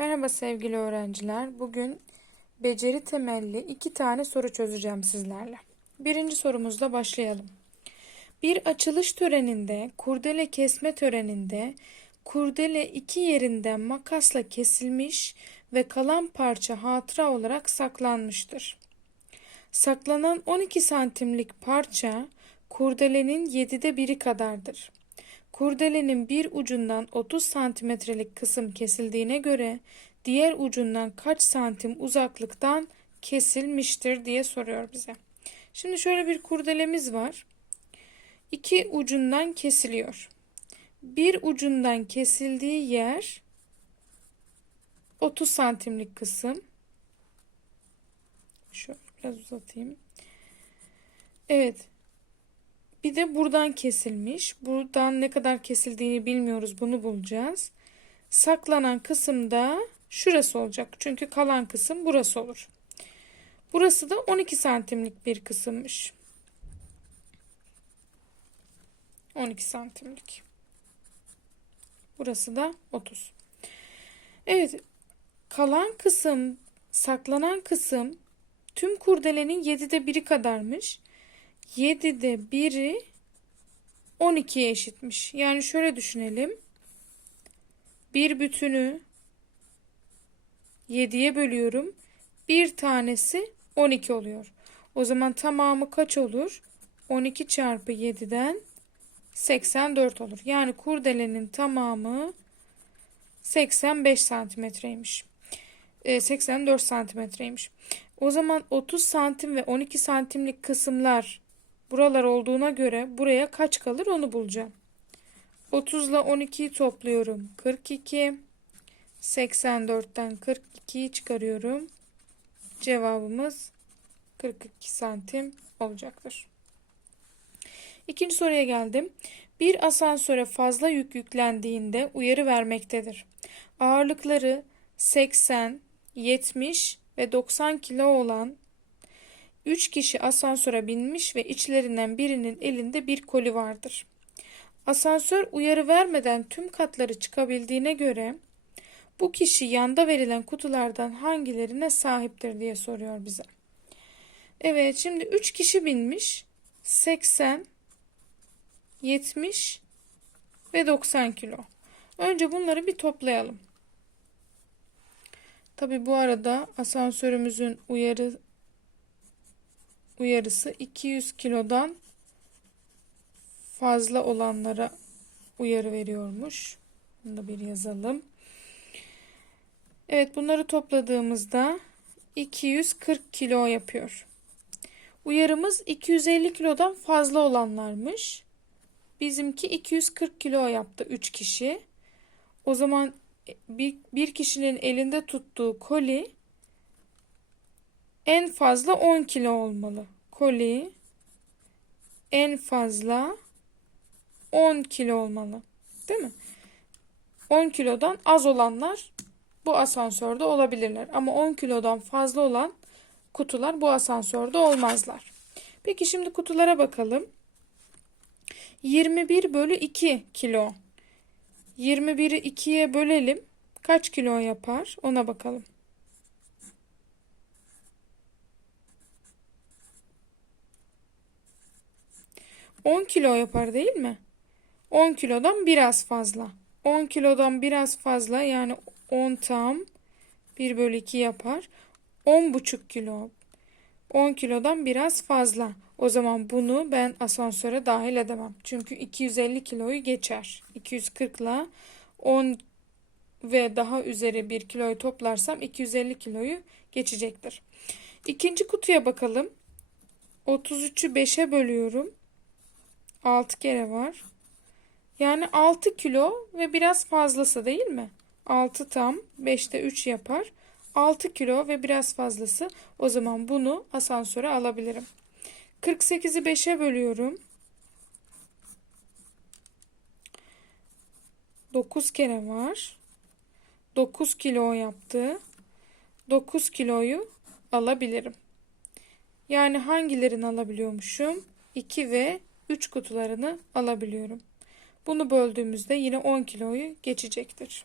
Merhaba sevgili öğrenciler. Bugün beceri temelli iki tane soru çözeceğim sizlerle. Birinci sorumuzla başlayalım. Bir açılış töreninde, kurdele kesme töreninde kurdele iki yerinden makasla kesilmiş ve kalan parça hatıra olarak saklanmıştır. Saklanan 12 santimlik parça kurdelenin 7'de biri kadardır. Kurdelenin bir ucundan 30 santimetrelik kısım kesildiğine göre diğer ucundan kaç santim uzaklıktan kesilmiştir diye soruyor bize. Şimdi şöyle bir kurdelemiz var. İki ucundan kesiliyor. Bir ucundan kesildiği yer 30 santimlik kısım. Şöyle biraz uzatayım. Evet. Bir de buradan kesilmiş. Buradan ne kadar kesildiğini bilmiyoruz. Bunu bulacağız. Saklanan kısım da şurası olacak. Çünkü kalan kısım burası olur. Burası da 12 santimlik bir kısımmış. 12 santimlik. Burası da 30. Evet. Kalan kısım, saklanan kısım tüm kurdelenin 7'de biri kadarmış. 7'de 1'i 12'ye eşitmiş. Yani şöyle düşünelim. Bir bütünü 7'ye bölüyorum. Bir tanesi 12 oluyor. O zaman tamamı kaç olur? 12 çarpı 7'den 84 olur. Yani kurdelenin tamamı 85 santimetreymiş. E, 84 santimetreymiş. O zaman 30 santim ve 12 santimlik kısımlar buralar olduğuna göre buraya kaç kalır onu bulacağım. 30 ile 12'yi topluyorum. 42. 84'ten 42'yi çıkarıyorum. Cevabımız 42 santim olacaktır. İkinci soruya geldim. Bir asansöre fazla yük yüklendiğinde uyarı vermektedir. Ağırlıkları 80, 70 ve 90 kilo olan 3 kişi asansöre binmiş ve içlerinden birinin elinde bir koli vardır. Asansör uyarı vermeden tüm katları çıkabildiğine göre bu kişi yanda verilen kutulardan hangilerine sahiptir diye soruyor bize. Evet şimdi 3 kişi binmiş 80, 70 ve 90 kilo. Önce bunları bir toplayalım. Tabi bu arada asansörümüzün uyarı uyarısı 200 kilodan fazla olanlara uyarı veriyormuş. Bunu da bir yazalım. Evet bunları topladığımızda 240 kilo yapıyor. Uyarımız 250 kilodan fazla olanlarmış. Bizimki 240 kilo yaptı 3 kişi. O zaman bir, bir kişinin elinde tuttuğu koli en fazla 10 kilo olmalı. Koli en fazla 10 kilo olmalı. Değil mi? 10 kilodan az olanlar bu asansörde olabilirler. Ama 10 kilodan fazla olan kutular bu asansörde olmazlar. Peki şimdi kutulara bakalım. 21 bölü 2 kilo. 21'i 2'ye bölelim. Kaç kilo yapar? Ona bakalım. On kilo yapar değil mi? 10 kilodan biraz fazla. 10 kilodan biraz fazla yani 10 tam 1 bölü 2 yapar. 10 buçuk kilo. 10 kilodan biraz fazla. O zaman bunu ben asansöre dahil edemem. Çünkü 250 kiloyu geçer. 240 ile 10 ve daha üzeri bir kiloyu toplarsam 250 kiloyu geçecektir. İkinci kutuya bakalım. 33'ü 5'e bölüyorum. 6 kere var. Yani 6 kilo ve biraz fazlası değil mi? 6 tam 5'te 3 yapar. 6 kilo ve biraz fazlası. O zaman bunu asansöre alabilirim. 48'i 5'e bölüyorum. 9 kere var. 9 kilo yaptı. 9 kiloyu alabilirim. Yani hangilerini alabiliyormuşum? 2 ve 3 kutularını alabiliyorum. Bunu böldüğümüzde yine 10 kiloyu geçecektir.